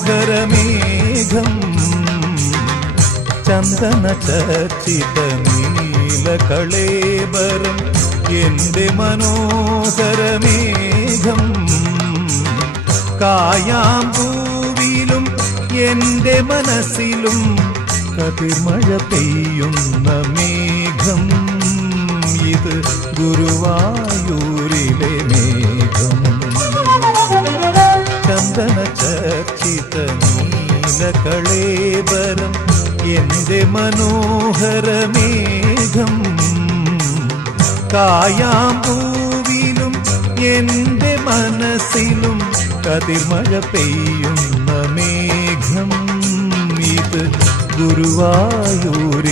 മനോഹരമേഘം ചന്ദന ചർച്ചിത നീലകളേബരം എന്റെ മനോഹരമേഘം കായാമ്പൂവിലും എന്റെ മനസ്സിലും കതിർമഴ പെയ്യുന്ന മേഘം ഇത് ഗുരുവായൂരിലെ മേഘം ചന്ദന ചർച്ചിത നീലകളേബരം എന്റെ മനോഹരമേഘം കായാമ്പൂവിലും എന്റെ മനസ്സിലും കതിർമഴ പെയ്യുന്ന മേഘം ഇത് ഗുരുവായൂർ